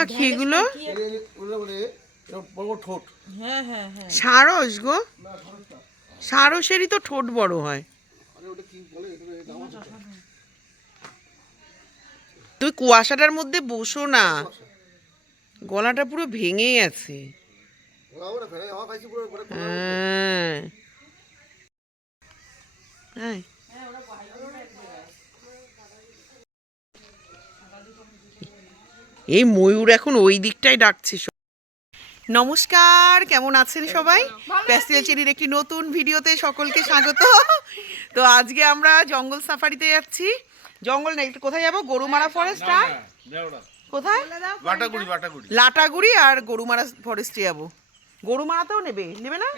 পাখি এগুলো? হ্যাঁ হ্যাঁ হ্যাঁ, সারস গো, সারসেরই তো ঠোঁট বড় হয়। তুই কুয়াশাটার মধ্যে বসো না, গলাটা পুরো ভেঙে গেছে। হ্যাঁ, এই ময়ূর এখন ওই দিকটাই ডাকছে। নমস্কার, কেমন আছেন সবাই? প্যাস্টেল চেরির একটি নতুন ভিডিওতে সকলকে স্বাগত। তো আজকে আমরা জঙ্গল সাফারিতে যাচ্ছি। জঙ্গল না, একটু কোথায় যাবো? গরুমারা ফরেস্ট আর কোথায়? লাটাগুড়ি আর গরুমারা ফরেস্টে যাবো। গরুমারাতেও নেবে নেবে না?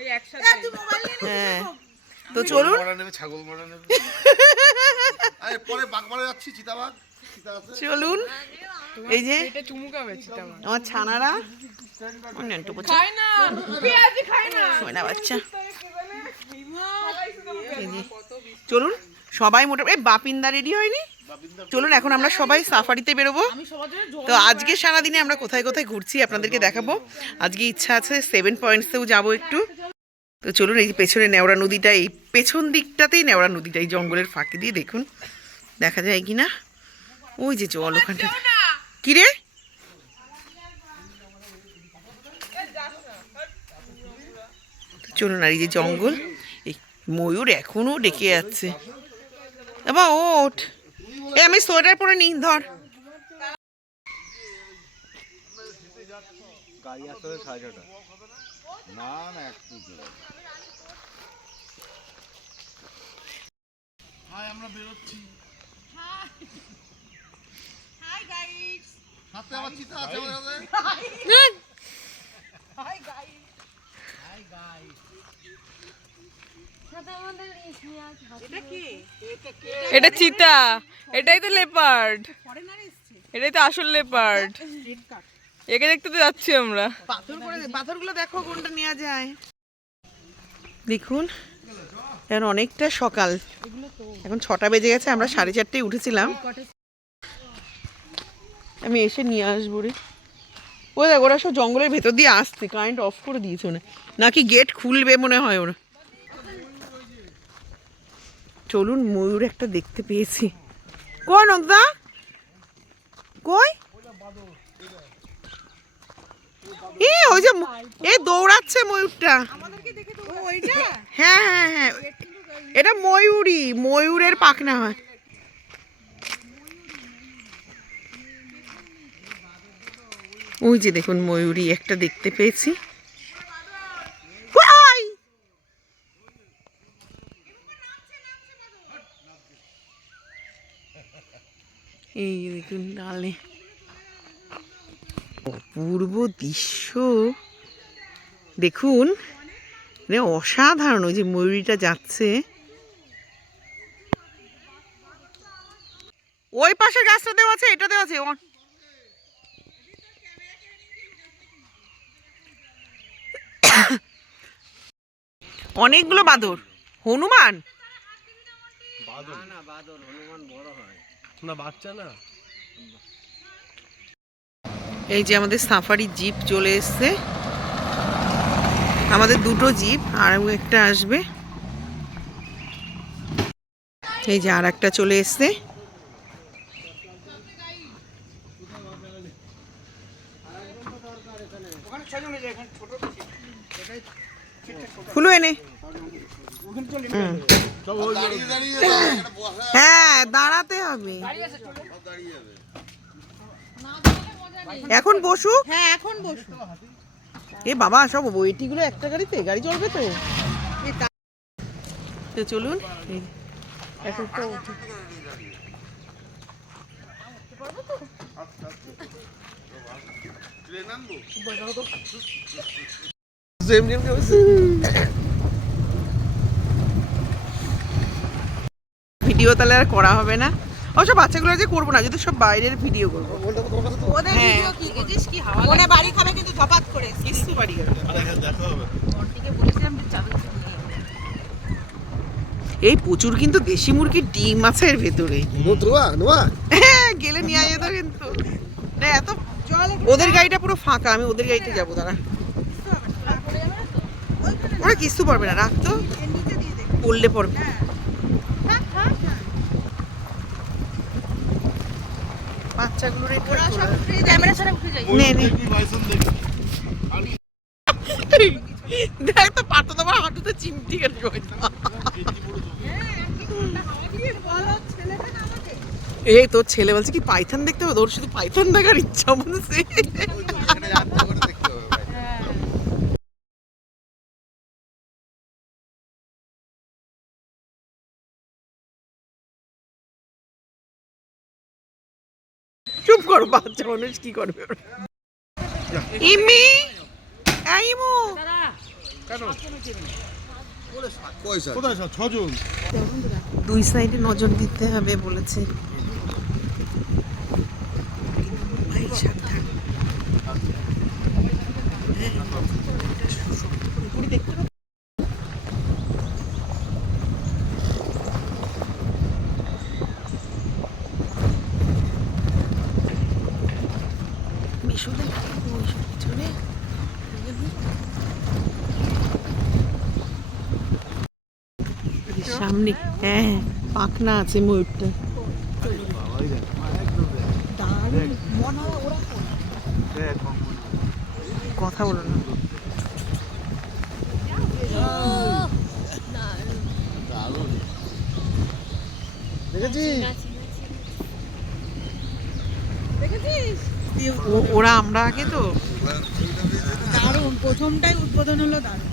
হ্যাঁ, তো চলুন। চলুন, এই যে আমার ছানারা, বাচ্চা, চলুন সবাই মোটামুটি। বাপিন্দা রেডি হয়নি? চলুন এখন আমরা সবাই সাফারিতে বেরোবো। তো আজকে সারাদিনে আমরা কোথায় কোথায় ঘুরছি আপনাদেরকে দেখাবো। আজকে ইচ্ছা আছে 7 পয়েন্টসেও যাবো একটু। তো চলুন, এই পেছনে নেওড়া নদীটা, এই পেছন দিকটাতেই নেওড়া নদীটা, এই জঙ্গলের ফাঁকি দিয়ে দেখুন দেখা যায় কিনা। ওই যে জল ওখানটা। কিরে, চলুন। আর এই যে জঙ্গল, এই ময়ূর এখনো ডেকে যাচ্ছে। এবার ওঠ, আমি সোয়েটার পরে নি, ধর। আমরা বেরোচ্ছি। হাই গাইস, হাতে আমার চিতা আছে আমাদের। Hi guys, hi guys. এটা চিতা, এটাই তো লেপার্ড, এটাই তো আসল লেপার্ড। একে দেখতে তো যাচ্ছি আমরা। পাথরগুলো দেখো কোনটা নেওয়া যায়। দেখুন এখন অনেকটা সকাল, এখন 6টা বেজে গেছে। আমরা 4:30টায় উঠেছিলাম। আমি এসে নিয়ে আসবো রে। ওই দেখ, ওরা সব জঙ্গলের ভেতর দিয়ে আসছে। কারেন্ট অফ করে দিয়েছে ওরা, নাকি গেট খুলবে মনে হয় ওরা। চলুন, ময়ূর একটা দেখতে পেয়েছি। কই নগদা, কই? ওই যে এই দৌড়াচ্ছে ময়ূরটা। হ্যাঁ হ্যাঁ হ্যাঁ, এটা ময়ূরই, ময়ূরের পাখনা হয়। ওই যে দেখুন, ময়ূরী একটা দেখতে পেয়েছি। এই দেখুন ডালে, অপূর্ব দৃশ্য দেখুন, অসাধারণ। ওই যে ময়ূরীটা যাচ্ছে, ওই পাশের গাছটাতেও আছে, এটাতেও আছে। অনেকগুলো বাদর। হনুমান, এই যে আমাদের সাফারি জিপ চলে এসছে। আমাদের 2টো জিপ, আর একটা আসবে। এই যে আর একটা চলে এসছে। খুলো এনে। হ্যাঁ, দাঁড়াতে হবে। এখন বসু। হ্যাঁ এখন বসু। এ বাবা, সব ওইটিগুলো একটা গাড়িতে, গাড়ি চলবে তো। তো চলুন, ভিডিও তাহলে আর করা হবে না। অবশ্য বাচ্চাগুলো যে করবো না, যদি সব বাইরের ভিডিও করবো। ওদের ভিডিও কি গেছিস, কি হাওয়া লাগে। বাড়ি খাবে কিন্তু ধপাত করে কিছু বাড়ি যাবে। দেখা হবে। ওটিকে বলেছিলাম যে চাবি। এই প্রচুর কিন্তু দেশি মুরগির ডিম আছে এর ভেতরে। হ্যাঁ, গেলে নিয়ে যেত কিন্তু। এত ওদের গাড়িটা পুরো ফাঁকা, আমি ওদের গাড়িতে যাবো। তারা ওরা কিছু পারবে না, রাখতো পড়লে পড়বে। বাচ্চাগুলোর দেখ তো পাতো তোমার হাঁটুতে চিমটি কেটে এই তোর ছেলে বলছে কি পাইথন দেখতে হবে, ওর শুধু পাইথন দেখার ইচ্ছা বলছে। চুপ করো, বাচ্চা মানুষ কি করবে ওরা। ইমি আইমু দুই সাইডে নজর দিতে হবে বলেছে। ভাই সাবধান। মিশুদের পিছনে সামনে, হ্যাঁ পাখনা আছে ময়ূরটা। কথা বলো না। ওরা আমরা আগে তো দারুণ, প্রথমটাই উদ্বোধন হলো দারুণ।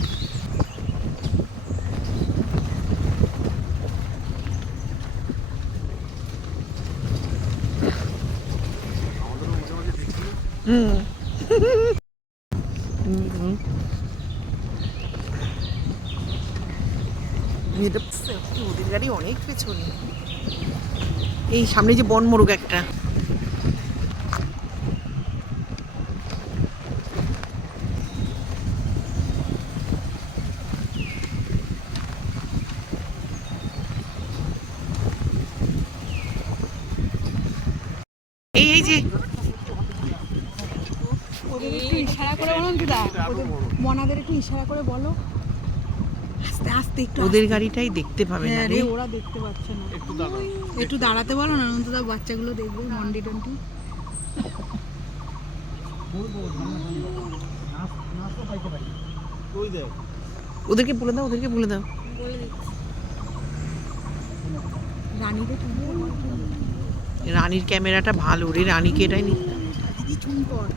ওদের গাড়ি অনেক পেছনে। এই সামনে যে বন মোরগ একটা, এই যে ওদের একটু ইশারা করে বলুন দিদা, মনাদের একটু ইশারা করে বলো আস্তে আস্তে একটু। ওদের গাড়িটাই দেখতে পাবে না হ্যাঁ রে। রে, ওরা দেখতে পাচ্ছে না। একটু দাঁড়াতে বলো না, অনন্তদা বাচ্চাগুলো দেখবে মন্ডি টন্টি। ওদেরকে বলে দাও, ওদেরকে বলে দাও। রানীকে রানীর ক্যামেরাটা ভালো রে, রানীকে এটাই নি। দিদি চুম কর।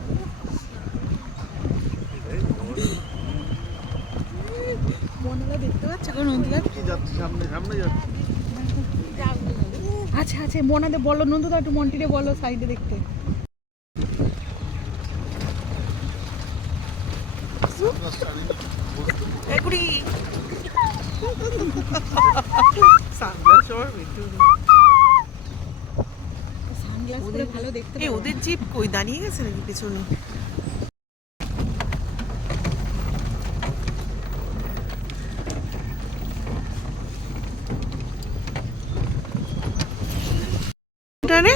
মনারা দেখতে পাচ্ছে এখন নন্দুদা। আচ্ছা আচ্ছা, মনাদের বলো নন্দুদা, একটু মন্টিরে বলো সাইডে দেখতে। সানগ্লাস পরে ভালো দেখতে এই ওদের জিপ কই দাঁড়িয়ে গেছে নাকি পেছনে? রে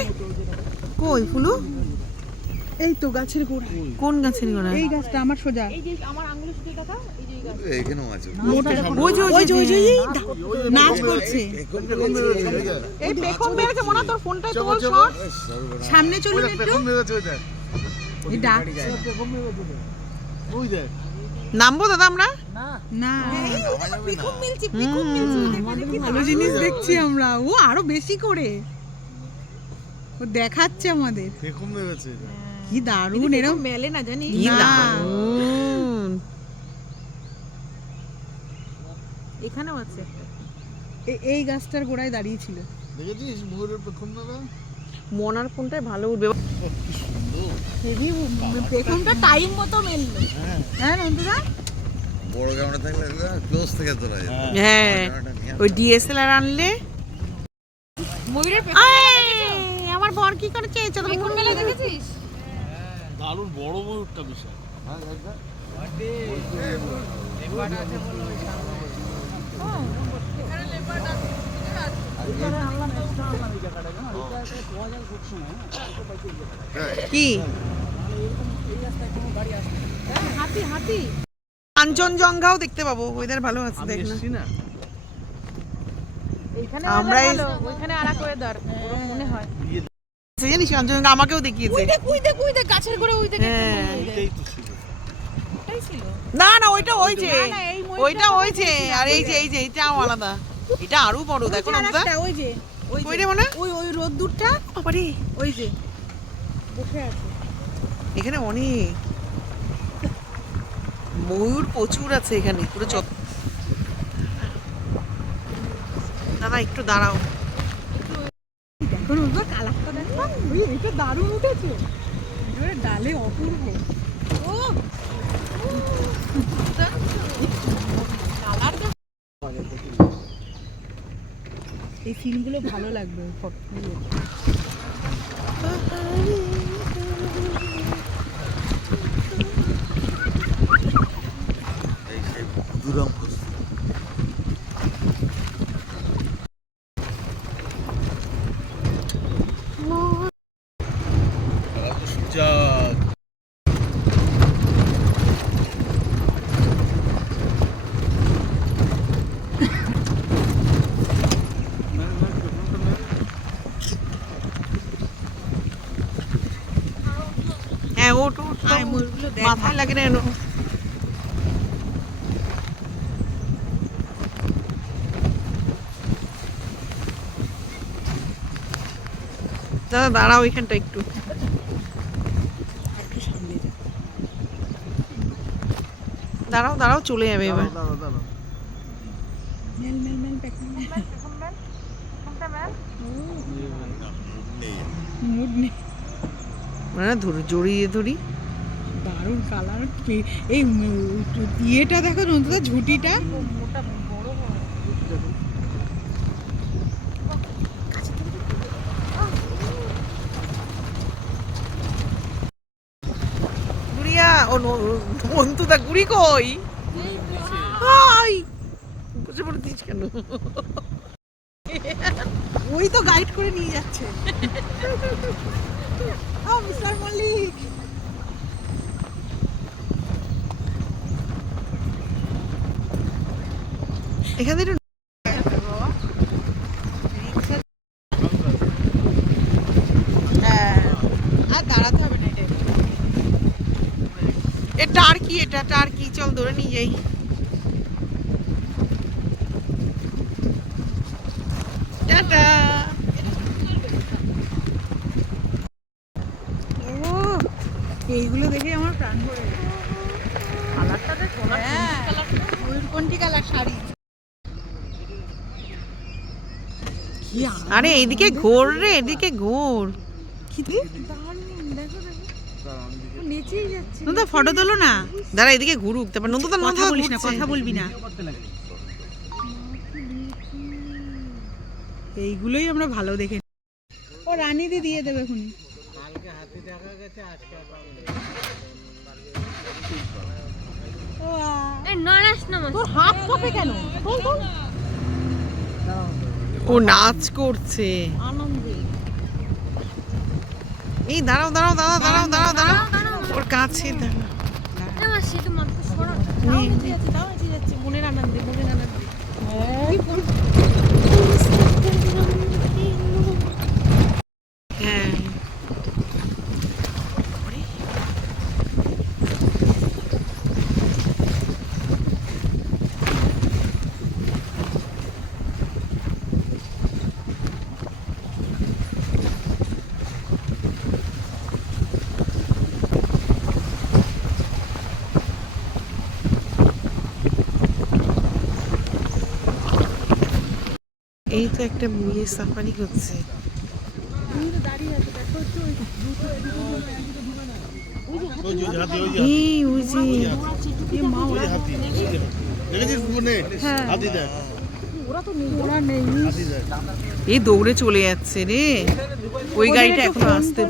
কই ফুলু? এই তো গাছের গোড়া। কোন গাছের গোড়া? এই গাছটা আমার সোজা। এখানেও আছে। ওই যে নাচ করছে। এই পেখম বেরোছে মনে তোর ফোনটাই তোল শট। সামনে চলুন একটু। এই ডাকছে। নামবো দাদা আমরা? না, পেখম মিলছে, পেখম মিলছে। ভালো জিনিস দেখছি আমরা। ও আরো বেশি করে ও দেখাচ্ছে আমাদের। পেখম মেরেছে। কি দারুণ, এরকম মেলে না জানি। কি দারুণ। এখানেও আছে। এই গাছটার গোড়ায় দাঁড়িয়ে ছিল। দেখেছিস ময়ূরের পেখম মেরা? মনার ফোনটাই ভালো উঠবে। হেভি পেখমটা টাইম মতো মেললো। হ্যাঁ নন্দুদা, বড় ক্যামেরা থাকলে ক্লোজ থেকে তোলা যায়। হ্যাঁ ওই ডিএসএলআর আনলে। ময়ূরের আমার বর কি করে চেয়েছে তুমি? পেখম মেলা দেখেছিস? দারুণ বড় ময়ূরটা বিশাল। কি হাতি হাতি কাঞ্চনজঙ্ঘাও দেখতে পাবো, ওয়েদার ভালো আছে দেখ না। এইখানে আমরা এই- ওইখানে আরেক ওয়েদার মনে হয়। জানিস কাঞ্চনজঙ্ঘা আমাকেও দেখিয়েছে। ওই দেখ গাছের গোড়ে ওই দেখ হ্যাঁ। এইটাই তো ছিল। এটাই ছিল। না না ওইটা ওই যে না, না, এই ময়ূরটা ওইটা ওই যে আর এই যে এইটাও আলাদা, এটা আরো বড় দেখো না আরেকটা, ওই যে ওই রে মনে ওই রোদ্দুরটা বাবারে ওই যে বসে আছে। এখানে অনেক ময়ূর প্রচুর আছে এখানে পুরো দাদা একটু দাঁড়াও। দেখো না কালারটা দেখো, ওই এটা দারুণ উঠেছে, একেবারে ডালে অপূর্ব। ও কালারটা, এই সিনগুলো ভালো লাগবে ফটোগুলো। এই সেই দুরম বস্তু। সূর্য হ্যাঁ ওট ওট ময়ূরগুলো দেখ। মাথায় লাগে না এনো। দাদা দাঁড়াও এখানটা একটু। দাঁড়াও দাঁড়াও চলে যাবে এবার। মেল মেল মেল প্যাকিং মুড নেই। মানে ধরি জড়িয়ে ধরি। দারুণ কালার। এই ইয়েটা দেখো নন্দুদা, ঝুঁটিটা গুড়িয়া ও মন্তুদা গুড়ি কই? হাই বসে পড়েছিস কেন? ওই তো গাইড করে নিয়ে যাচ্ছে। ও মিস্টার মল্লিক, এখান থেকে একটু আর দাঁড়াতে হবে না এটা। এটা আর কি, এটা আর কি, চল ধরে নিয়ে যাই। টাটা। ও এইগুলো দেখে আমার প্রাণ ভরে গেল। কালারটা দেখো, ময়ূরকণ্ঠী কালার শাড়ি। কি আরে এইদিকে ঘোর রে, এদিকে ঘোর। দারুণ, দেখো দেখো ও নেচেই যাচ্ছে। নন্দা ফটো তোলো না, দাঁড়া এদিকে ঘুরুক, তারপর নন্দা কথা বলিস না, কথা বলবি না। এইগুলোই আমরা ভালো দেখে। ও রানীদি দিয়ে দেবে এখন। তোর হাত কাঁপে কেন? বল বল। ও নাচ করছে। আনন্দে। এই দাঁড়াও দাঁড়াও দাঁড়াও দাঁড়াও দাঁড়াও দাঁড়াও, ওর কাছে দাঁড়াও। দাও নেচে যাচ্ছে, দাও নেচে যাচ্ছে, মনের আনন্দে, মনের আনন্দে। হ্যাঁ এই তো একটা বিয়ে সাফারি হচ্ছে। এই ওই যে দেখেছিস ফোনে হাতি দেখ, এই দৌড়ে চলে যাচ্ছে রে, ওই গাড়িটা এখনো আসতে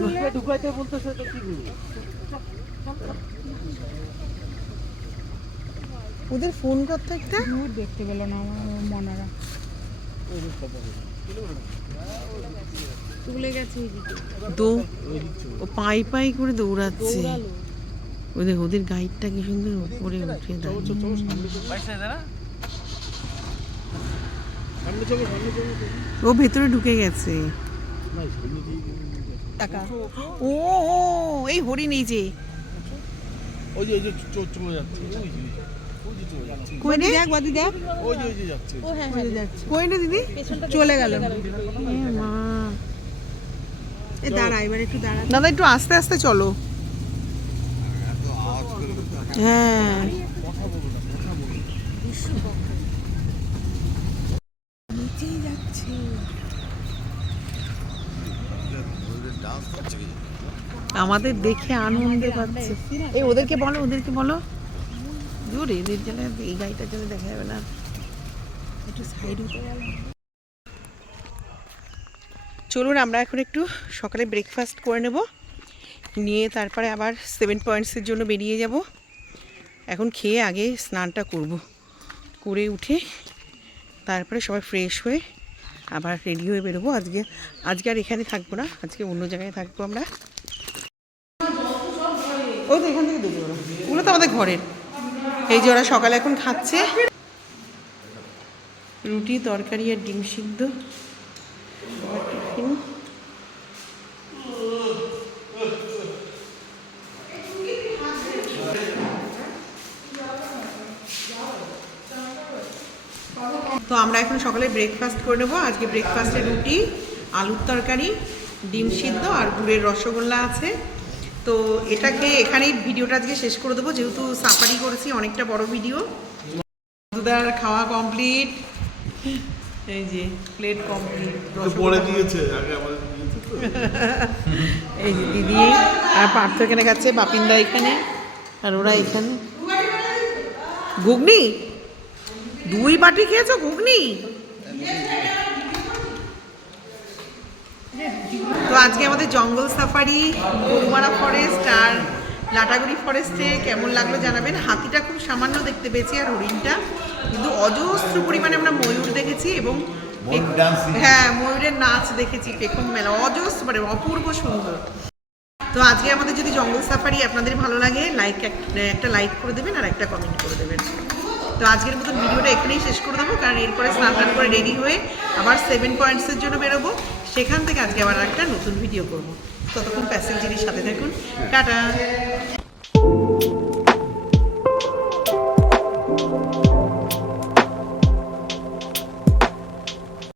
ওদের ফোন করতে একটা। দেখতে পেল না আমার মনারা। চলে গেছে এইদিকে তো ও পাই পাই করে দৌড়াচ্ছে ওদের ওদের গাইডটা কি সুন্দর উপরে উঠে ও ভেতরে ঢুকে গেছে ও ও, এই হরিণ এই যে ওই যে চলে যাচ্ছে কই রে দেখ বাদি দেখ ওই যে যাচ্ছে কই রে দিদি চলে গেল এ মা এ দাঁড়া এবার একটু দাঁড়া দাদা একটু আস্তে আস্তে চলো হ্যাঁ নিচেই যাচ্ছে আমাদের দেখে আনন্দ পাচ্ছে এই ওদেরকে বলো দূর এদের জন্য এই গাড়িটার জন্য দেখা যাবে না একটু সাইড হতে গেল চলুন আমরা এখন একটু সকালে ব্রেকফাস্ট করে নেব নিয়ে তারপরে আবার 7 পয়েন্টসের জন্য বেরিয়ে যাব এখন খেয়ে আগে স্নানটা করব করে উঠে তারপরে সবাই ফ্রেশ হয়ে আবার রেডি হয়ে বেরোবো আজকে আর এখানে থাকবো না আজকে অন্য জায়গায় থাকবো আমরা ওই তো এখান থেকে দেবো ওগুলো তো আমাদের ঘরের এই যে ওরা সকালে এখন খাচ্ছে রুটি তরকারি আর ডিম সিদ্ধ আবার টিফিন তো আমরা এখন সকালে ব্রেকফাস্ট করে নেবো আজকে ব্রেকফাস্টে রুটি আলুর তরকারি ডিম সিদ্ধ আর গুড়ের রসগোল্লা আছে তো এটাকে এখানেই ভিডিওটা আজকে শেষ করে দেবো যেহেতু সাফারি করেছি অনেকটা বড় ভিডিও দুদার খাওয়া কমপ্লিট এই যে প্লেট কমপ্লিট পরে দিয়েছে আগে আমাদের দিয়েছে তো এই যে দিদি আর পার্থ এখানে খাচ্ছে বাপিন্দা এখানে আর ওরা এখানে ঘুগনি 2 বাটি খেয়েছো ঘুগনি তো আজকে আমাদের জঙ্গল সাফারি গরুমারা ফরেস্ট আর লাটাগুড়ি ফরেস্টে কেমন লাগলো জানাবেন হাতিটা খুব সামান্য দেখতে পেয়েছি আর হরিণটা কিন্তু অজস্র পরিমাণে আমরা ময়ূর দেখেছি এবং হ্যাঁ ময়ূরের নাচ দেখেছি পেখম মেলা অজস্র মানে অপূর্ব সুন্দর তো আজকে আমাদের যদি জঙ্গল সাফারি আপনাদের ভালো লাগে একটা লাইক করে দেবেন আর একটা কমেন্ট করে দেবেন তো আজকের মতন ভিডিওটা এখানেই শেষ করে দেবো কারণ এরপরে স্নান টান করে রেডি হয়ে আবার 7 পয়েন্টসের জন্য বেরোবো সেখান থেকে আজকে আবার একটা নতুন ভিডিও করবো ততক্ষণ প্যাসেঞ্জারের সাথে থাকুন টাটা